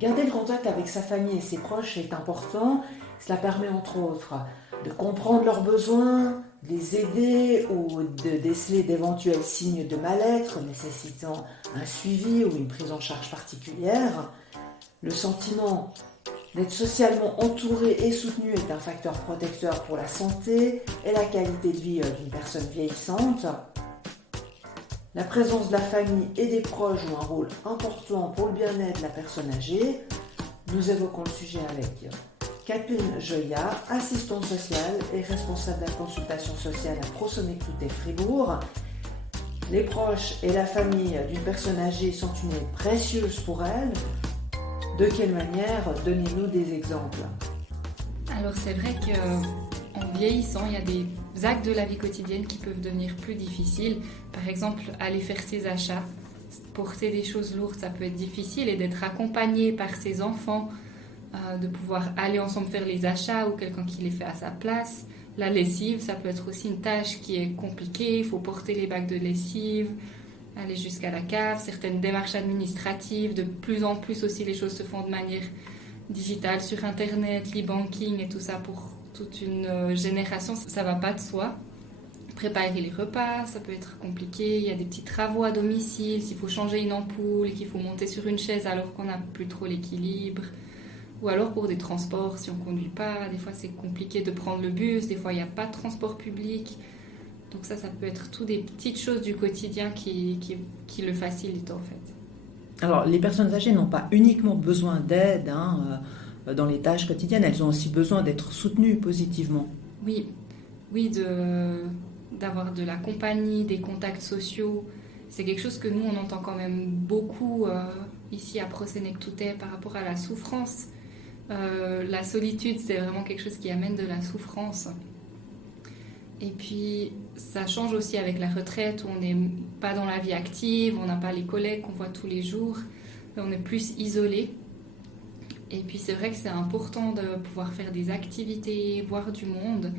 Garder le contact avec sa famille et ses proches est important. Cela permet entre autres de comprendre leurs besoins, de les aider ou de déceler d'éventuels signes de mal-être nécessitant un suivi ou une prise en charge particulière. Le sentiment d'être socialement entouré et soutenu est un facteur protecteur pour la santé et la qualité de vie d'une personne vieillissante. La présence de la famille et des proches joue un rôle important pour le bien-être de la personne âgée. Nous évoquons le sujet avec Catherine Joya, assistante sociale et responsable de la consultation sociale à Prosomecloutet Fribourg. Les proches et la famille d'une personne âgée sont une aide précieuse pour elle. De quelle manière? Donnez-nous des exemples. Alors c'est vrai qu'en vieillissant, il y a des actes de la vie quotidienne qui peuvent devenir plus difficiles. Par exemple, aller faire ses achats, porter des choses lourdes, ça peut être difficile. Et d'être accompagné par ses enfants, de pouvoir aller ensemble faire les achats ou quelqu'un qui les fait à sa place. La lessive, ça peut être aussi une tâche qui est compliquée. Il faut porter les bacs de lessive, aller jusqu'à la cave, certaines démarches administratives. De plus en plus aussi, les choses se font de manière digitale sur Internet, l'e-banking et tout ça pour toute une génération. Ça ne va pas de soi. Préparer les repas, ça peut être compliqué. Il y a des petits travaux à domicile, s'il faut changer une ampoule, qu'il faut monter sur une chaise alors qu'on n'a plus trop l'équilibre. Ou alors pour des transports, si on ne conduit pas, des fois c'est compliqué de prendre le bus, des fois il n'y a pas de transport public. Donc ça peut être toutes des petites choses du quotidien qui le facilitent en fait. Alors, les personnes âgées n'ont pas uniquement besoin d'aide dans les tâches quotidiennes, elles ont aussi besoin d'être soutenues positivement. Oui, d'avoir de la compagnie, des contacts sociaux. C'est quelque chose que nous, on entend quand même beaucoup ici à Prosomecloutet par rapport à la souffrance. La solitude, c'est vraiment quelque chose qui amène de la souffrance. Et puis, ça change aussi avec la retraite où on n'est pas dans la vie active, on n'a pas les collègues qu'on voit tous les jours, on est plus isolé. Et puis, c'est vrai que c'est important de pouvoir faire des activités, voir du monde.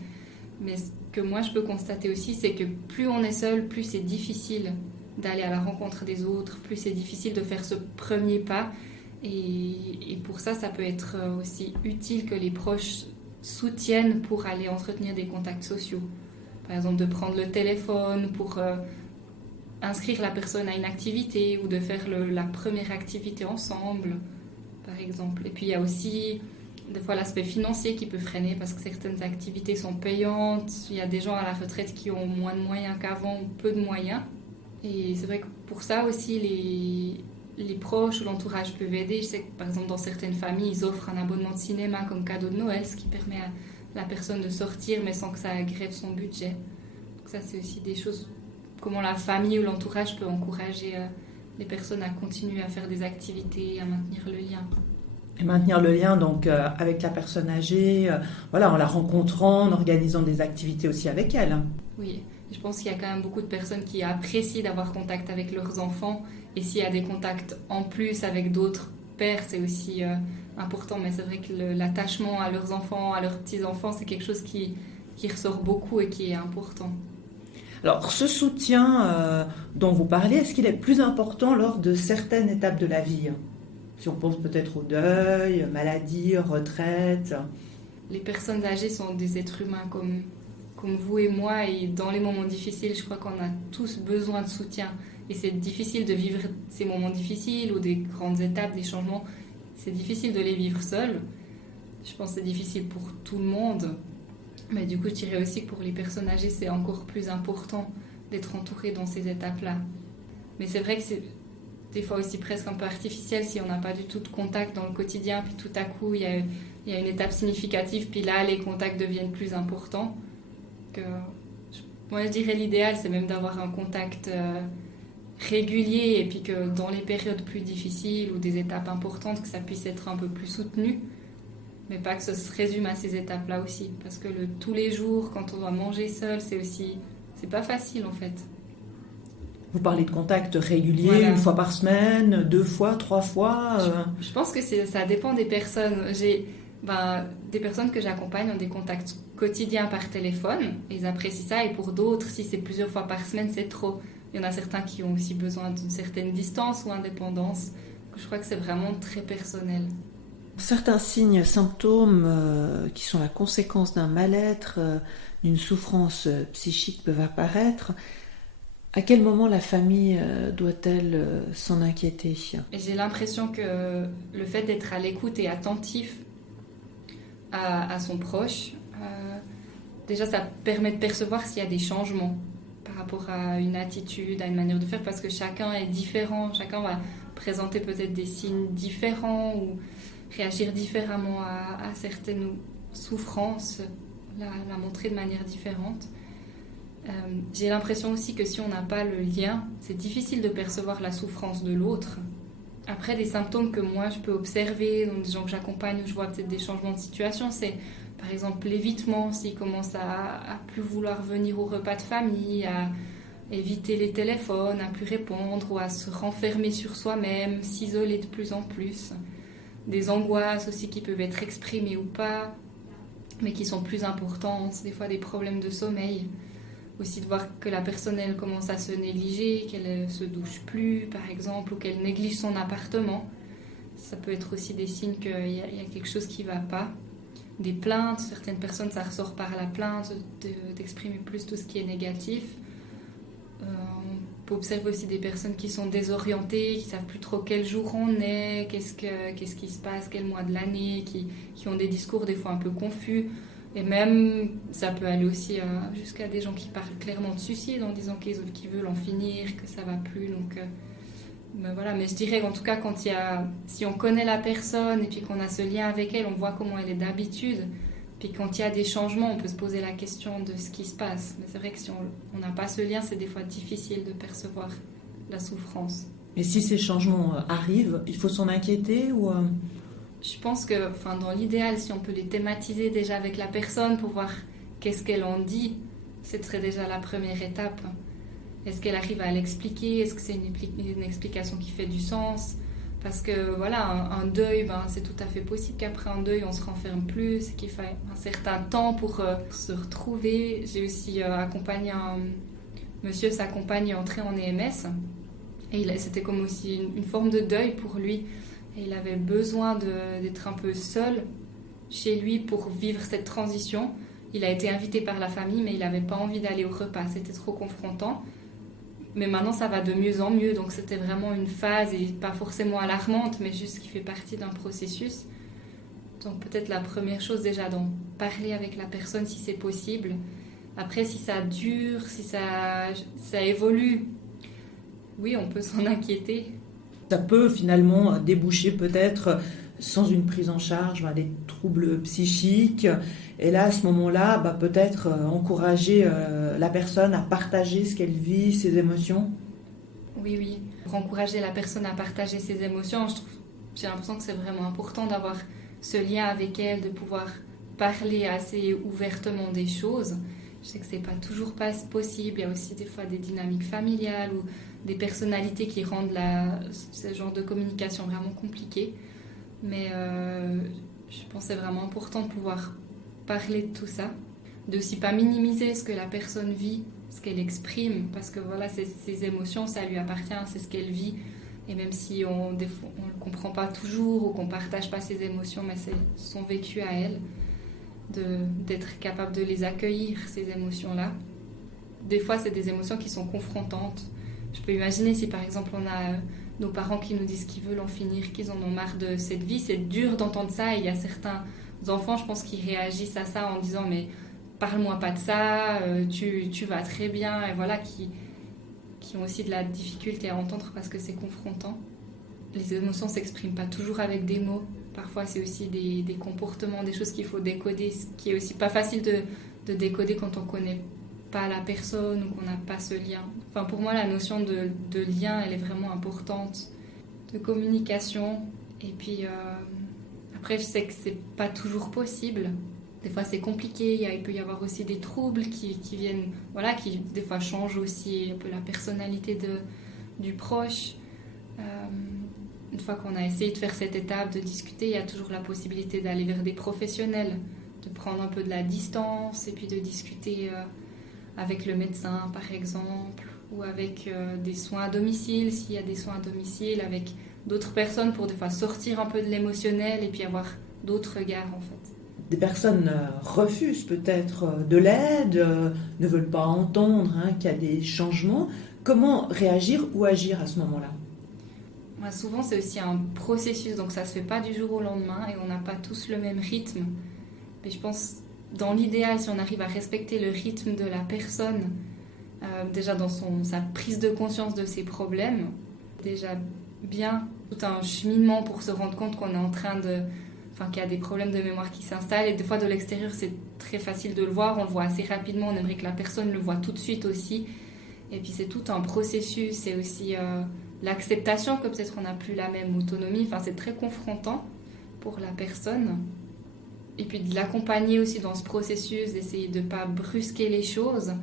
Mais ce que moi, je peux constater aussi, c'est que plus on est seul, plus c'est difficile d'aller à la rencontre des autres, plus c'est difficile de faire ce premier pas. Et pour ça, ça peut être aussi utile que les proches soutiennent pour aller entretenir des contacts sociaux. Par exemple, de prendre le téléphone pour inscrire la personne à une activité ou de faire la première activité ensemble, par exemple. Et puis, il y a aussi des fois l'aspect financier qui peut freiner parce que certaines activités sont payantes. Il y a des gens à la retraite qui ont moins de moyens qu'avant ou peu de moyens. Et c'est vrai que pour ça aussi, les proches ou l'entourage peuvent aider. Je sais que par exemple dans certaines familles, ils offrent un abonnement de cinéma comme cadeau de Noël, ce qui permet à la personne de sortir mais sans que ça grève son budget. Donc ça c'est aussi des choses, comment la famille ou l'entourage peut encourager les personnes à continuer à faire des activités, à maintenir le lien. Et maintenir le lien donc avec la personne âgée, en la rencontrant, en organisant des activités aussi avec elle. Oui, je pense qu'il y a quand même beaucoup de personnes qui apprécient d'avoir contact avec leurs enfants. Et s'il y a des contacts en plus avec d'autres pères, c'est aussi important. Mais c'est vrai que l'attachement à leurs enfants, à leurs petits-enfants, c'est quelque chose qui ressort beaucoup et qui est important. Alors, ce soutien dont vous parlez, est-ce qu'il est plus important lors de certaines étapes de la vie? Si on pense peut-être au deuil, maladie, retraite. Les personnes âgées sont des êtres humains comme vous et moi. Et dans les moments difficiles, je crois qu'on a tous besoin de soutien. Et c'est difficile de vivre ces moments difficiles ou des grandes étapes, des changements. C'est difficile de les vivre seul. Je pense que c'est difficile pour tout le monde. Mais du coup, je dirais aussi que pour les personnes âgées, c'est encore plus important d'être entouré dans ces étapes-là. Mais c'est vrai que c'est des fois aussi presque un peu artificiel si on n'a pas du tout de contact dans le quotidien. Puis tout à coup, il y a une étape significative. Puis là, les contacts deviennent plus importants. Moi, je dirais l'idéal, c'est même d'avoir un contact régulier et puis que dans les périodes plus difficiles ou des étapes importantes, que ça puisse être un peu plus soutenu. Mais pas que ça se résume à ces étapes-là aussi. Parce que tous les jours, quand on doit manger seul, c'est pas facile en fait. Vous parlez de contacts réguliers, Voilà. 1 fois par semaine, 2 fois, 3 fois Je pense que ça dépend des personnes. Des personnes que j'accompagne ont des contacts quotidiens par téléphone. Ils apprécient ça. Et pour d'autres, si c'est plusieurs fois par semaine, c'est trop. Il y en a certains qui ont aussi besoin d'une certaine distance ou indépendance. je crois que c'est vraiment très personnel. Certains signes, symptômes qui sont la conséquence d'un mal-être, d'une souffrance psychique peuvent apparaître. À quel moment la famille doit-elle s'en inquiéter ? Et j'ai l'impression que le fait d'être à l'écoute et attentif à son proche, déjà ça permet de percevoir s'il y a des changements par rapport à une attitude, à une manière de faire, parce que chacun est différent, chacun va présenter peut-être des signes différents ou réagir différemment à certaines souffrances, la montrer de manière différente. J'ai l'impression aussi que si on n'a pas le lien, c'est difficile de percevoir la souffrance de l'autre. Après, des symptômes que moi je peux observer, donc des gens que j'accompagne où je vois peut-être des changements de situation, c'est par exemple l'évitement, s'il commence à plus vouloir venir au repas de famille, à éviter les téléphones, à plus répondre ou à se renfermer sur soi-même, s'isoler de plus en plus. Des angoisses aussi qui peuvent être exprimées ou pas, mais qui sont plus importantes, des fois des problèmes de sommeil. Aussi de voir que la personne elle commence à se négliger, qu'elle ne se douche plus par exemple, ou qu'elle néglige son appartement. Ça peut être aussi des signes qu'il y a quelque chose qui ne va pas. Des plaintes, certaines personnes ça ressort par la plainte, d'exprimer plus tout ce qui est négatif. On peut observer aussi des personnes qui sont désorientées, qui ne savent plus trop quel jour on est, qu'est-ce qui se passe, quel mois de l'année, qui ont des discours des fois un peu confus. Et même, ça peut aller aussi jusqu'à des gens qui parlent clairement de suicide en disant qu'ils veulent en finir, que ça va plus. Donc, ben voilà. Mais je dirais qu'en tout cas, si on connaît la personne et puis qu'on a ce lien avec elle, on voit comment elle est d'habitude. Puis quand il y a des changements, on peut se poser la question de ce qui se passe. Mais c'est vrai que si on n'a pas ce lien, c'est des fois difficile de percevoir la souffrance. Et si ces changements arrivent, il faut s'en inquiéter ou Je pense que dans l'idéal, si on peut les thématiser déjà avec la personne pour voir qu'est-ce qu'elle en dit, ce serait déjà la première étape. Est-ce qu'elle arrive à l'expliquer ? Est-ce que c'est une explication qui fait du sens ? Parce que voilà, un deuil, c'est tout à fait possible qu'après un deuil, on se renferme plus, qu'il faille un certain temps pour se retrouver. J'ai aussi accompagné un monsieur, sa compagne est entrée en EMS. Et c'était comme aussi une forme de deuil pour lui. Et il avait besoin d'être un peu seul chez lui pour vivre cette transition. Il a été invité par la famille, mais il n'avait pas envie d'aller au repas. C'était trop confrontant. Mais maintenant, ça va de mieux en mieux. Donc, c'était vraiment une phase, et pas forcément alarmante, mais juste qui fait partie d'un processus. Donc, peut-être la première chose, déjà, d'en parler avec la personne si c'est possible. Après, si ça dure, si ça évolue, oui, on peut s'en inquiéter. ça peut finalement déboucher peut-être sans une prise en charge des troubles psychiques. Et là, à ce moment-là, peut-être encourager la personne à partager ce qu'elle vit, ses émotions. Oui. Pour encourager la personne à partager ses émotions, j'ai l'impression que c'est vraiment important d'avoir ce lien avec elle, de pouvoir parler assez ouvertement des choses. Je sais que c'est pas toujours possible. Il y a aussi des fois des dynamiques familiales ou des personnalités qui rendent ce genre de communication vraiment compliqué. Mais je pense que c'est vraiment important de pouvoir parler de tout ça, de aussi pas minimiser ce que la personne vit, ce qu'elle exprime, parce que voilà, ses émotions, ça lui appartient, c'est ce qu'elle vit. Et même si on ne le comprend pas toujours ou qu'on ne partage pas ses émotions, mais c'est son vécu à elle, d'être capable de les accueillir, ces émotions-là. Des fois, c'est des émotions qui sont confrontantes. Je peux imaginer si par exemple on a nos parents qui nous disent qu'ils veulent en finir, qu'ils en ont marre de cette vie, c'est dur d'entendre ça. Et il y a certains enfants, je pense, qui réagissent à ça en disant mais parle-moi pas de ça, tu vas très bien, et voilà, qui ont aussi de la difficulté à entendre parce que c'est confrontant. Les émotions ne s'expriment pas toujours avec des mots. Parfois, c'est aussi des comportements, des choses qu'il faut décoder, ce qui est aussi pas facile de décoder quand on connaît pas la personne ou qu'on n'a pas ce lien. Enfin, pour moi, la notion de lien, elle est vraiment importante, de communication. Et puis, après, je sais que c'est pas toujours possible. Des fois, c'est compliqué. Il peut y avoir aussi des troubles qui viennent, voilà, qui des fois changent aussi un peu la personnalité du proche. Une fois qu'on a essayé de faire cette étape, de discuter, il y a toujours la possibilité d'aller vers des professionnels, de prendre un peu de la distance et puis de discuter avec le médecin, par exemple, ou avec des soins à domicile, s'il y a des soins à domicile, avec d'autres personnes pour des fois sortir un peu de l'émotionnel et puis avoir d'autres regards en fait. Des personnes refusent peut-être de l'aide, ne veulent pas entendre qu'il y a des changements. Comment réagir ou agir à ce moment-là? Souvent, c'est aussi un processus, donc ça ne se fait pas du jour au lendemain et on n'a pas tous le même rythme. Mais je pense, dans l'idéal, si on arrive à respecter le rythme de la personne, déjà dans sa prise de conscience de ses problèmes, déjà bien tout un cheminement pour se rendre compte qu'on est en train qu'il y a des problèmes de mémoire qui s'installent. Et des fois, de l'extérieur, c'est très facile de le voir, on le voit assez rapidement, on aimerait que la personne le voit tout de suite aussi. Et puis c'est tout un processus, c'est aussi l'acceptation que peut-être on n'a plus la même autonomie. C'est très confrontant pour la personne. Et puis de l'accompagner aussi dans ce processus, d'essayer de ne pas brusquer les choses.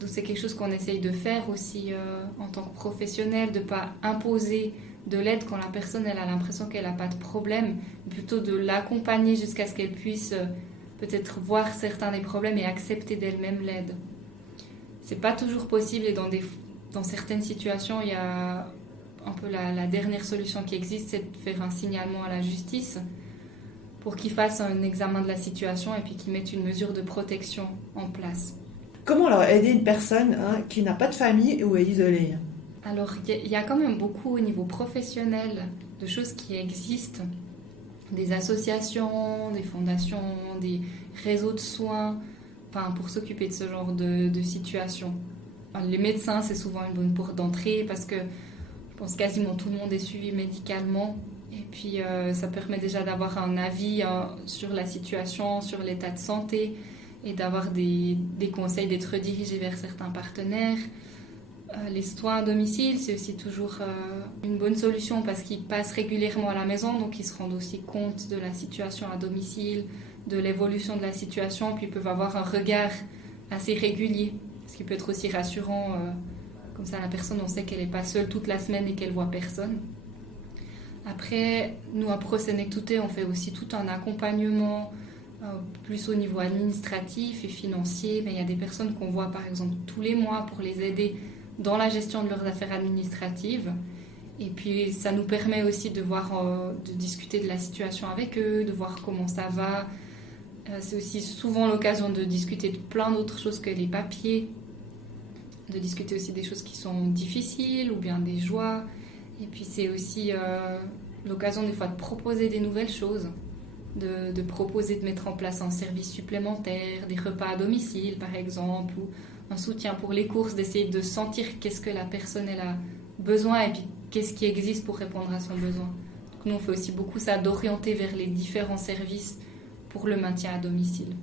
Donc c'est quelque chose qu'on essaye de faire aussi en tant que professionnel, de ne pas imposer de l'aide quand la personne elle a l'impression qu'elle n'a pas de problème, plutôt de l'accompagner jusqu'à ce qu'elle puisse peut-être voir certains des problèmes et accepter d'elle-même l'aide. C'est pas toujours possible et dans certaines situations, il y a un peu la dernière solution qui existe, c'est de faire un signalement à la justice pour qu'ils fassent un examen de la situation et puis qu'ils mettent une mesure de protection en place. Comment alors aider une personne qui n'a pas de famille ou est isolée? Alors, il y a quand même beaucoup au niveau professionnel de choses qui existent, des associations, des fondations, des réseaux de soins, pour s'occuper de ce genre de situation. Les médecins, c'est souvent une bonne porte d'entrée parce que je pense quasiment tout le monde est suivi médicalement. Et puis, ça permet déjà d'avoir un avis sur la situation, sur l'état de santé et d'avoir des conseils, d'être redirigé vers certains partenaires. Les soins à domicile, c'est aussi toujours une bonne solution parce qu'ils passent régulièrement à la maison, donc ils se rendent aussi compte de la situation à domicile, de l'évolution de la situation, puis ils peuvent avoir un regard assez régulier, ce qui peut être aussi rassurant. Comme ça, la personne, on sait qu'elle n'est pas seule toute la semaine et qu'elle voit personne. Après, nous, à ProSenectouté, on fait aussi tout un accompagnement, plus au niveau administratif et financier. Mais il y a des personnes qu'on voit, par exemple, tous les mois pour les aider dans la gestion de leurs affaires administratives. Et puis, ça nous permet aussi de discuter de la situation avec eux, de voir comment ça va. C'est aussi souvent l'occasion de discuter de plein d'autres choses que les papiers, de discuter aussi des choses qui sont difficiles ou bien des joies. Et puis, c'est aussi l'occasion des fois de proposer des nouvelles choses, de proposer de mettre en place un service supplémentaire, des repas à domicile par exemple, ou un soutien pour les courses, d'essayer de sentir qu'est-ce que la personne elle a besoin et puis qu'est-ce qui existe pour répondre à son besoin. Donc nous on fait aussi beaucoup ça, d'orienter vers les différents services pour le maintien à domicile.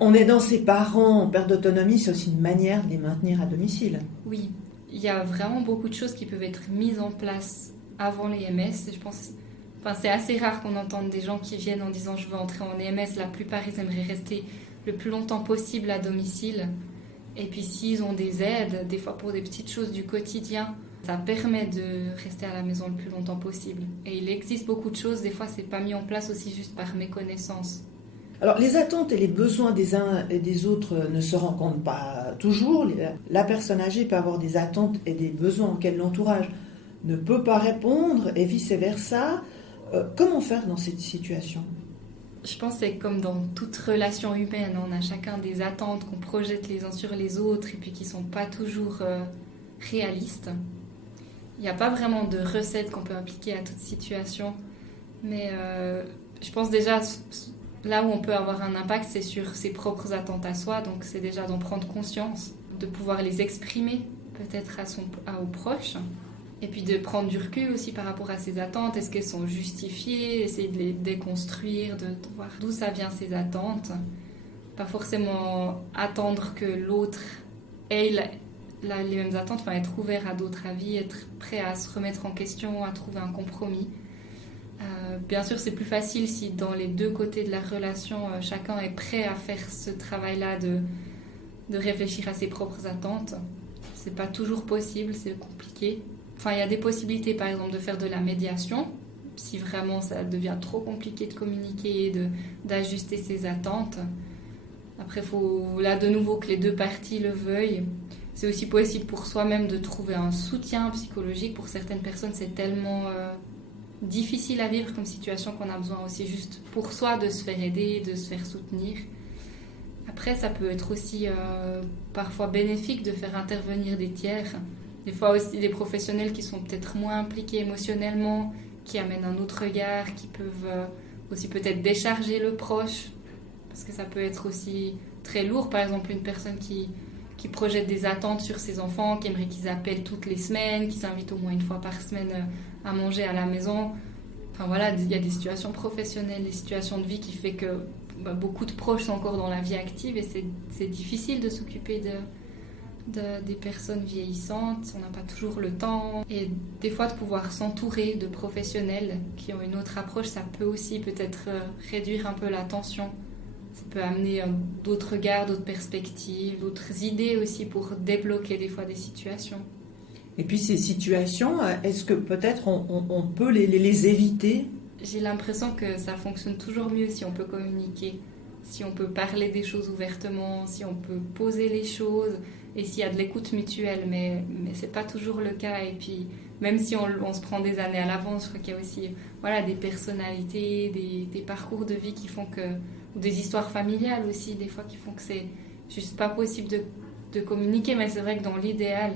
On est dans ses parents en perte d'autonomie, c'est aussi une manière de les maintenir à domicile. Oui, il y a vraiment beaucoup de choses qui peuvent être mises en place avant les EMS. Je pense, c'est assez rare qu'on entende des gens qui viennent en disant je veux entrer en EMS. La plupart ils aimeraient rester le plus longtemps possible à domicile. Et puis s'ils ont des aides, des fois pour des petites choses du quotidien, ça permet de rester à la maison le plus longtemps possible. Et il existe beaucoup de choses, des fois c'est pas mis en place aussi juste par méconnaissance. Alors les attentes et les besoins des uns et des autres ne se rencontrent pas toujours. La personne âgée peut avoir des attentes et des besoins auxquels l'entourage ne peut pas répondre et vice-versa. Comment faire dans cette situation ? Je pense que c'est comme dans toute relation humaine, on a chacun des attentes qu'on projette les uns sur les autres et puis qui ne sont pas toujours réalistes. Il n'y a pas vraiment de recette qu'on peut appliquer à toute situation, mais je pense déjà là où on peut avoir un impact, c'est sur ses propres attentes à soi, donc c'est déjà d'en prendre conscience, de pouvoir les exprimer peut-être aux proches. Et puis de prendre du recul aussi par rapport à ses attentes. Est-ce qu'elles sont justifiées? Essayer de les déconstruire, de voir d'où ça vient ces attentes. Pas forcément attendre que l'autre ait les mêmes attentes, être ouvert à d'autres avis, être prêt à se remettre en question, à trouver un compromis. Bien sûr, c'est plus facile si dans les deux côtés de la relation, chacun est prêt à faire ce travail-là de réfléchir à ses propres attentes. C'est pas toujours possible, c'est compliqué. Il y a des possibilités, par exemple, de faire de la médiation, si vraiment ça devient trop compliqué de communiquer et d'ajuster ses attentes. Après, il faut là de nouveau que les deux parties le veuillent. c'est aussi possible pour soi-même de trouver un soutien psychologique. Pour certaines personnes, c'est tellement difficile à vivre comme situation qu'on a besoin aussi juste pour soi de se faire aider, de se faire soutenir. Après, ça peut être aussi parfois bénéfique de faire intervenir des tiers. Des fois aussi des professionnels qui sont peut-être moins impliqués émotionnellement, qui amènent un autre regard, qui peuvent aussi peut-être décharger le proche. Parce que ça peut être aussi très lourd. Par exemple, une personne qui projette des attentes sur ses enfants, qui aimerait qu'ils appellent toutes les semaines, qu'ils invitent au moins une fois par semaine à manger à la maison. Enfin voilà, il y a des situations professionnelles, des situations de vie qui fait que beaucoup de proches sont encore dans la vie active et c'est difficile de s'occuper des personnes vieillissantes. On n'a pas toujours le temps. Et des fois, de pouvoir s'entourer de professionnels qui ont une autre approche, ça peut aussi peut-être réduire un peu la tension. Ça peut amener d'autres regards, d'autres perspectives, d'autres idées aussi pour débloquer des fois des situations. Et puis ces situations, est-ce que peut-être on peut les éviter ? J'ai l'impression que ça fonctionne toujours mieux si on peut communiquer, si on peut parler des choses ouvertement, si on peut poser les choses et s'il y a de l'écoute mutuelle, mais c'est pas toujours le cas. Et puis même si on se prend des années à l'avance, je crois qu'il y a aussi des personnalités, des parcours de vie qui font que, ou des histoires familiales aussi des fois qui font que c'est juste pas possible de communiquer. Mais c'est vrai que dans l'idéal,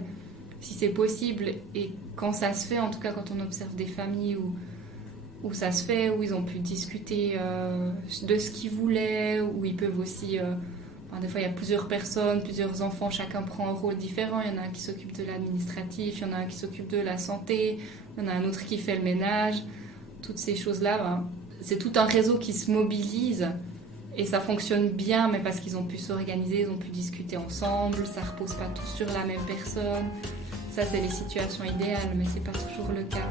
si c'est possible et quand ça se fait, en tout cas quand on observe des familles où ça se fait, où ils ont pu discuter de ce qu'ils voulaient, où ils peuvent aussi... des fois, il y a plusieurs personnes, plusieurs enfants, chacun prend un rôle différent. Il y en a un qui s'occupe de l'administratif, il y en a un qui s'occupe de la santé, il y en a un autre qui fait le ménage. Toutes ces choses-là, c'est tout un réseau qui se mobilise et ça fonctionne bien, mais parce qu'ils ont pu s'organiser, ils ont pu discuter ensemble, ça ne repose pas tous sur la même personne. Ça, c'est les situations idéales, mais ce n'est pas toujours le cas.